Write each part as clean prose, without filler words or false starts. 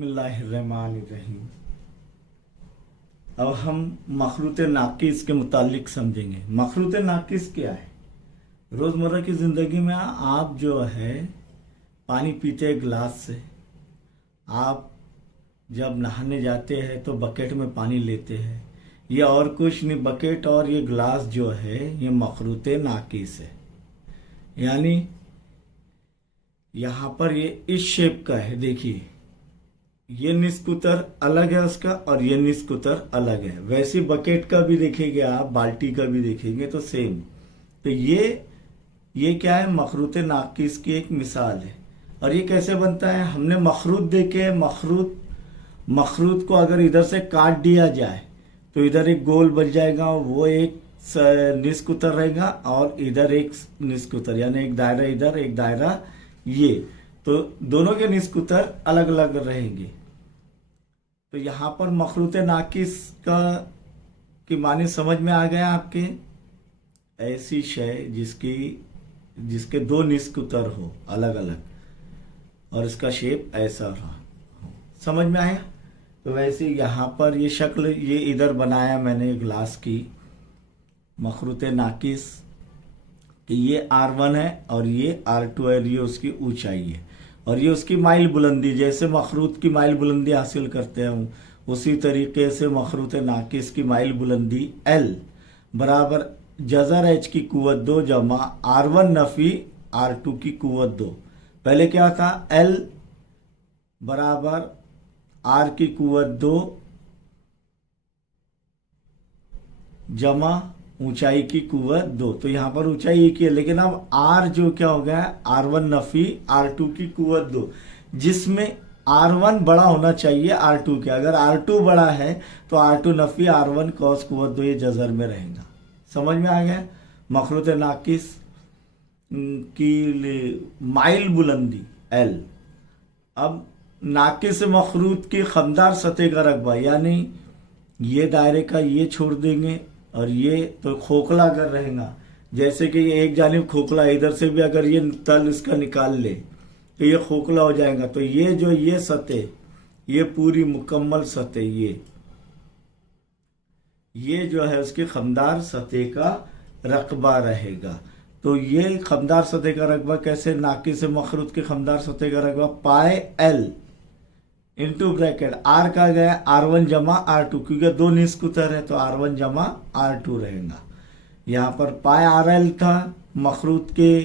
बिस्मिल्लाहिर्रहमानिर्रहीम। अब हम मखरूत नाकिस के मुतालिक समझेंगे। मखरूत नाकिस क्या है? रोज़मर्रा की ज़िंदगी में आप जो है पानी पीते हैं गिलास से, आप जब नहाने जाते हैं तो बकेट में पानी लेते हैं, या और कुछ नहीं, बकेट और ये गिलास जो है ये मखरूत नाकिस है। यानी यहाँ पर ये इस शेप का है, देखिए ये निस्कुतर अलग है उसका और ये निस्कुतर अलग है। वैसे बकेट का भी देखेंगे आप, बाल्टी का भी देखेंगे तो सेम। तो ये क्या है? मखरूत नाकिस की एक मिसाल है। और ये कैसे बनता है? हमने मखरूत देखे, मखरूत को अगर इधर से काट दिया जाए तो इधर एक गोल बन जाएगा, वो एक निस्कुतर रहेगा, और इधर एक निस्कुतर, यानी एक दायरा इधर एक दायरा ये, तो दोनों के निस्कुतर अलग अलग रहेंगे। तो यहाँ पर मखरूत नाकिस का की माने समझ में आ गया आपके? ऐसी शय जिसके दो निस्कुतर हो अलग अलग और इसका शेप ऐसा रहा, समझ में आया? तो वैसे यहाँ पर ये शक्ल ये इधर बनाया मैंने ग्लास की मखरूत नाकिस कि ये R1 है और ये R2 है, ये उसकी ऊंचाई है और ये उसकी माइल बुलंदी। जैसे मखरूत की माइल बुलंदी हासिल करते हैं उसी तरीके से मखरूत नाकिस की माइल बुलंदी L बराबर जज़र H की कुव्वत 2 जमा R1 नफी R2 की कुव्वत 2। पहले क्या था? L बराबर R की कुव्वत 2 जमा ऊंचाई की कुव्वत 2। तो यहाँ पर ऊंचाई एक ही है, लेकिन अब R जो क्या हो गया? R1 नफी R2 की कुव्वत 2, जिसमें R1 बड़ा होना चाहिए R2 के। अगर R2 बड़ा है तो R2 नफी R1 कॉस कुव्वत 2 ये जज़र में रहेगा। समझ में आ गया? मखरूत नाकिस की माइल बुलंदी L। अब नाकिस मखरूत की खमदार सतह का रकबा, यानी ये दायरे का ये छोड़ देंगे और ये तो खोखला अगर रहेगा, जैसे कि ये एक जानिब खोखला, इधर से भी अगर ये तल इसका निकाल ले तो ये खोखला हो जाएगा। तो ये जो ये सतह, ये पूरी मुकम्मल सतह, ये जो है उसकी खमदार सतह का रकबा रहेगा। तो ये खमदार सतह का रकबा कैसे? नाकिस मखरूत की खमदार सतह का रकबा पाए L इंटू ब्रैकेट R का गया R1 जमा R2, क्योंकि दो निस्कुतर है तो R1 जमा R2 रहेगा। यहाँ पर पाए RL था मखरूत के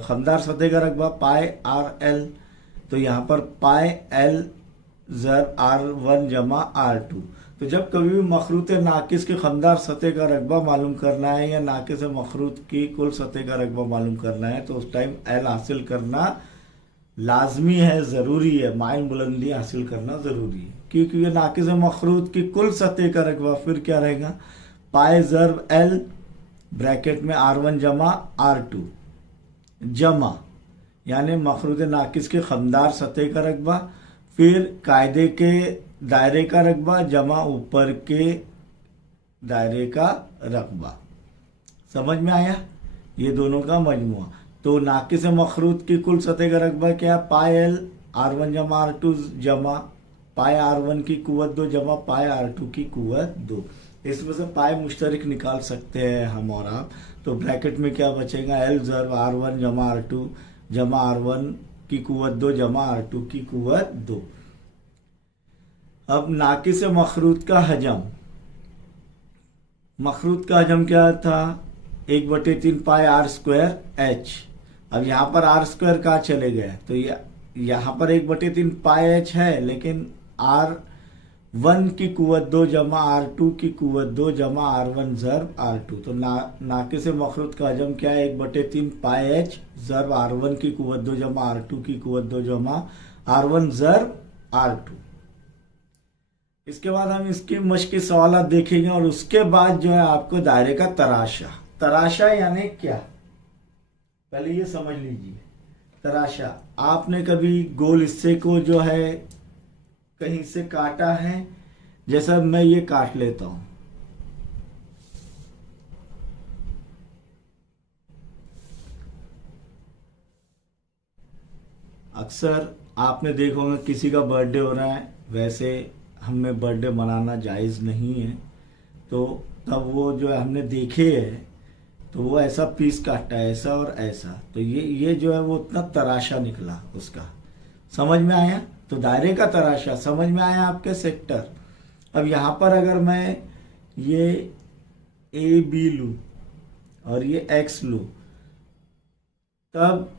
खमदार सतह का रकबा पाए RL, तो यहाँ पर पाए L ज़र R1 जमा R2। तो जब कभी भी मखरूत नाकिस की खमदार सतह का रकबा मालूम करना है या नाकिस मखरूत की कुल सतह का रकबा मालूम करना है तो उस टाइम L हासिल करना लाजमी है, ज़रूरी है। माइल बुलंदी हासिल करना ज़रूरी है, क्योंकि ये नाकिस मखरूत की कुल सतह का रकबा फिर क्या रहेगा? पाए ज़र्ब L ब्रैकेट में R1 जमा R2 जमा, यानी मखरूत नाकिस के खमदार सतह का रकबा, फिर कायदे के दायरे का रकबा जमा ऊपर के दायरे का रकबा। समझ में आया? ये दोनों का मजमुआ। तो नाकिस मखरूत की कुल सतह का रकबा क्या? पाए L R1 जमा R2 जमा पाए R1 की कुव्वत 2 जमा पाए R2 की कुव्वत 2। इसमें से पाए मुश्तरक निकाल सकते हैं हम और आप। तो ब्रैकेट में क्या बचेगा? L ज़र्ब R1 जमा R2 जमा R1 की कुव्वत 2 जमा R2 की कुव्वत 2। अब नाकिस मखरूत का हजम, मखरूत का हजम क्या था? 1/3 पाए R स्क्वायर H। अब यहाँ पर R स्क्वायर कहाँ चले गए? तो यहाँ पर 1/3 पाए H है, लेकिन R1 की कुव्वत 2 जमा R2 की कुव्वत 2 जमा R1 ज़र्ब R2। तो नाकिस मखरूत का हजम क्या है? 1/3 पाए H ज़र्ब R1 की कुव्वत 2 जमा R2 की कुव्वत 2 जमा R1 ज़र्ब R2। इसके बाद हम इसकी मश्क सवाल देखेंगे और उसके बाद जो है आपको दायरे का तराशा। तराशा यानी क्या? पहले ये समझ लीजिए। तराशा, आपने कभी गोल हिस्से को जो है कहीं से काटा है? जैसा मैं ये काट लेता हूं, अक्सर आपने देखा होगा किसी का बर्थडे हो रहा है, वैसे हमें बर्थडे मनाना जायज़ नहीं है, तो तब वो जो है हमने देखे है, तो वो ऐसा पीस काटा है, ऐसा और ऐसा, तो ये जो है वो उतना तराशा निकला उसका। समझ में आया? तो दायरे का तराशा समझ में आया आपके सेक्टर। अब यहाँ पर अगर मैं ये ए बी लूँ और ये एक्स लूँ, तब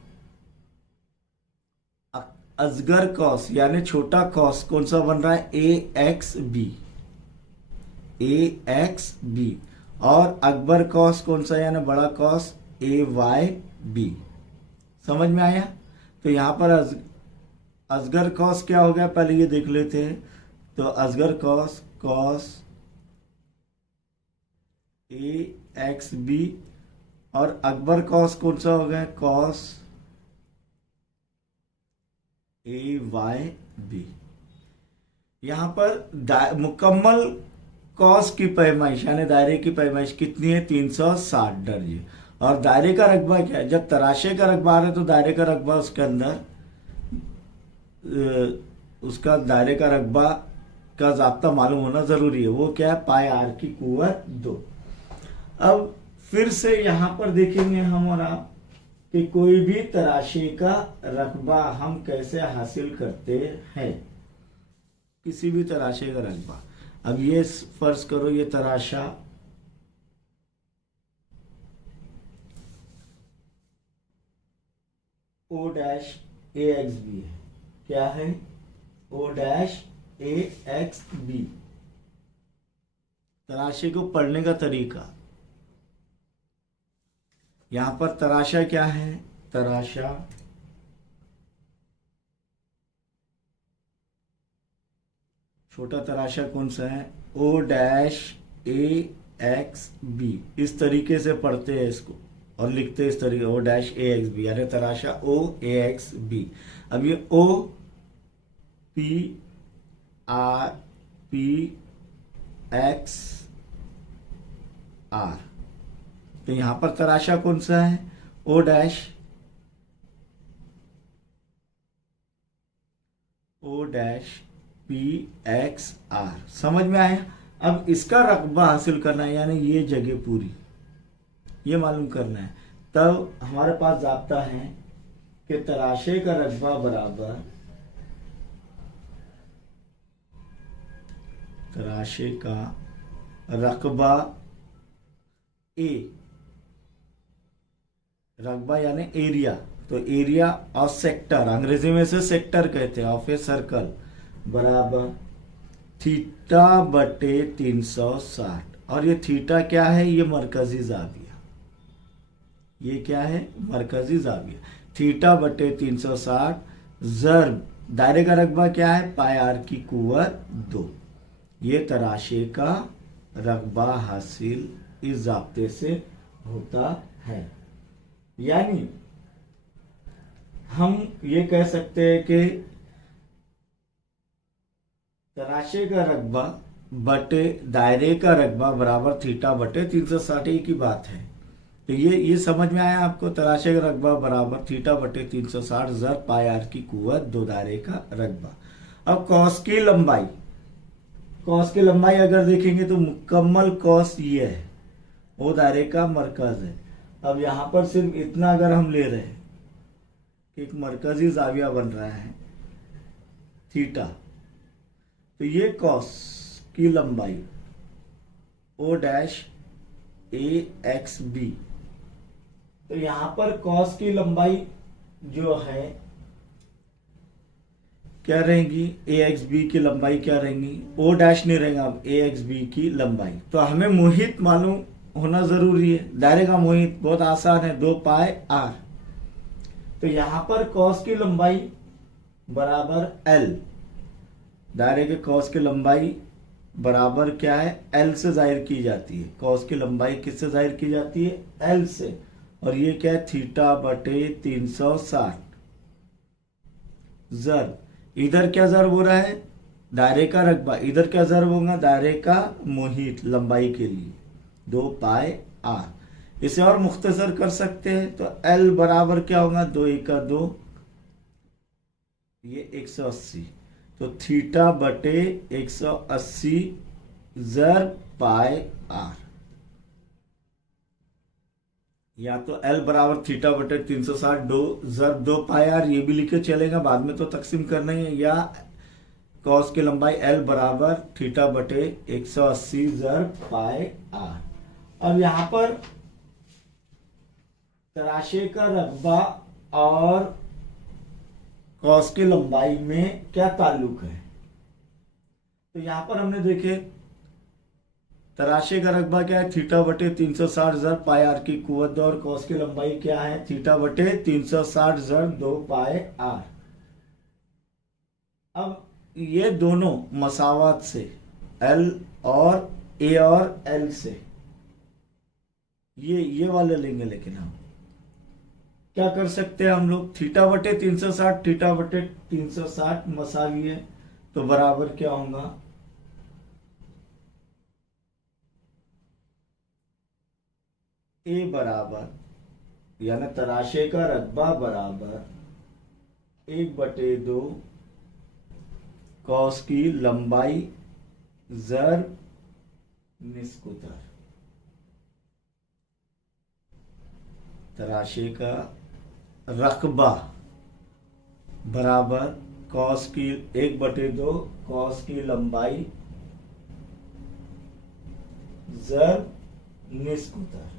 असगर कॉस यानी छोटा कॉस कौन सा बन रहा है? ए एक्स बी। और अकबर कॉस कौन सा यानी बड़ा कॉस? ए वाई बी। समझ में आया? तो यहाँ पर असगर कॉस क्या हो गया, पहले ये देख लेते हैं। तो Asghar cos cos A X B, और अकबर कॉस कौन सा हो गया? Cos A Y B. यहां पर मुकम्मल कॉस की पैमाइश यानी दायरे की पैमाइश कितनी है? 360 दर्जे। और दायरे का रकबा क्या है? जब तराशे का रकबा आ रहा है तो दायरे का रकबा उसके अंदर उसका दायरे का रकबा का ज़ाब्ता मालूम होना जरूरी है। वो क्या है? पाई आर की कुव्वत 2। अब फिर से यहां पर देखेंगे हम और आप कि कोई भी तराशे का रकबा हम कैसे हासिल करते हैं, किसी भी तराशे का रकबा। अब ये फर्ज करो ये तराशा ओ डैश ए एक्स बी है। क्या है? O dash A X B. तराशे को पढ़ने का तरीका, यहां पर तराशा क्या है? तराशा छोटा तराशा कौन सा है? O dash A X B. इस तरीके से पढ़ते हैं इसको और लिखते हैं इस तरीके, O dash A X B यानी तराशा ओ ए एक्स बी। अब ये O P R P X R, तो यहां पर तराशा कौन सा है? O dash P X R. समझ में आया? अब इसका रकबा हासिल करना है यानी ये जगह पूरी ये मालूम करना है। तब हमारे पास जाब्ता है कि तराशे का रकबा बराबर तराशे का रकबा ए, रकबा यानी एरिया, तो एरिया ऑफ सेक्टर, अंग्रेजी में से सेक्टर कहते हैं, ऑफ ए सर्कल, बराबर थीटा बटे 360। और ये थीटा क्या है? ये मरकजी जाविया। ये क्या है? मरकजी जाविया। थीटा बटे 360 जर्ब दायरे का रकबा क्या है? पाई आर की कुव्वत 2। ये तराशे का रकबा हासिल इस जाब्ते से होता है। यानी हम ये कह सकते हैं कि तराशे का रकबा बटे दायरे का रकबा बराबर थीटा बटे 360। एक ही बात है। तो ये समझ में आया आपको? तराशे का रकबा बराबर थीटा बटे 360 जर पाई आर की कुव्वत 2 दायरे का रकबा। अब कॉस की लंबाई, कॉस की लंबाई अगर देखेंगे तो मुकम्मल कॉस ये है, वो दायरे का मरकज है। अब यहां पर सिर्फ इतना अगर हम ले रहे हैं कि एक मरकजी जाविया बन रहा है थीटा, तो ये कॉस की लंबाई ओ डैश ए एक्स बी, तो यहां पर कॉस की लंबाई जो है क्या रहेंगी? ए एक्स बी की लंबाई क्या रहेंगी? ओ डैश नहीं रहेगा, अब ए एक्स बी की लंबाई। तो हमें मुहित मालूम होना जरूरी है। दायरे का मुहित बहुत आसान है, 2 पाई आर। तो यहां पर कॉस की लंबाई बराबर एल, दायरे के कॉस की लंबाई बराबर क्या है? एल से जाहिर की जाती है। कॉस की लंबाई किससे जाहिर की जाती है? एल से। और ये क्या है? थीटा बटे 360 जर, इधर क्या जर्ब हो रहा है? दायरे का रकबा। इधर क्या जर्ब होगा? दायरे का मुहित लंबाई के लिए 2 पाई आर। इसे और मुख्तसर कर सकते हैं तो एल बराबर क्या होगा? 2 × 2 ये 180, तो थीटा बटे 180 ज़र पाई आर, या तो L बराबर थीटा बटे 360 दो ज़र 2 पाई आर, ये भी लिखे चलेगा, बाद में तो तकसीम करना ही है, या कॉस की लंबाई L बराबर थीटा बटे 180 ज़र पाई आर। अब यहां पर तराशे का रकबा और कॉस की लंबाई में क्या ताल्लुक है, तो यहां पर हमने देखे तराशे का रकबा क्या है, थीटा बटे 360 ज़र पाई आर की कुवत, और कॉस की लंबाई क्या है, थीटा बटे 360 ज़र 2 पाई आर। अब ये दोनों मसावत से L और A और L से ये वाले लेंगे, लेकिन हम क्या कर सकते हैं, हम लोग थीटा बटे 360 थीटा बटे 360 मसावी है, तो बराबर क्या होगा, ए बराबर यानी तराशे का रकबा बराबर 1/2 कॉस की लंबाई ज़र निस्कुतर। तराशे का रकबा बराबर कॉस की 1/2 कॉस की लंबाई ज़र निस्कुतर।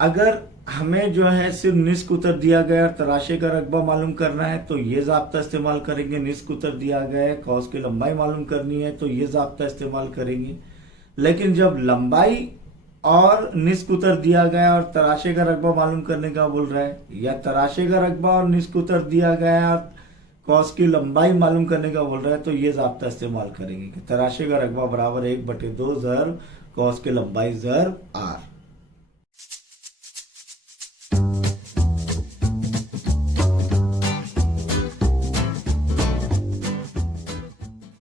अगर हमें जो है सिर्फ निस्क उत्तर दिया गया और तराशे का रकबा मालूम करना है तो ये ज़ाब्ता इस्तेमाल करेंगे, निस्क उत्तर दिया गया है कॉस की लंबाई मालूम करनी है तो ये ज़ाब्ता इस्तेमाल करेंगे। लेकिन जब लंबाई और निस्क उत्तर दिया गया और तराशे का रकबा मालूम करने का बोल रहा है, या तराशे का रकबा और निस्क उत्तर दिया गया और कॉस की लंबाई मालूम करने का बोल रहा है, तो ये ज़ाब्ता इस्तेमाल करेंगे कि तराशे का रकबा बराबर 1/2 ज़र कॉस की लंबाई ज़र आर।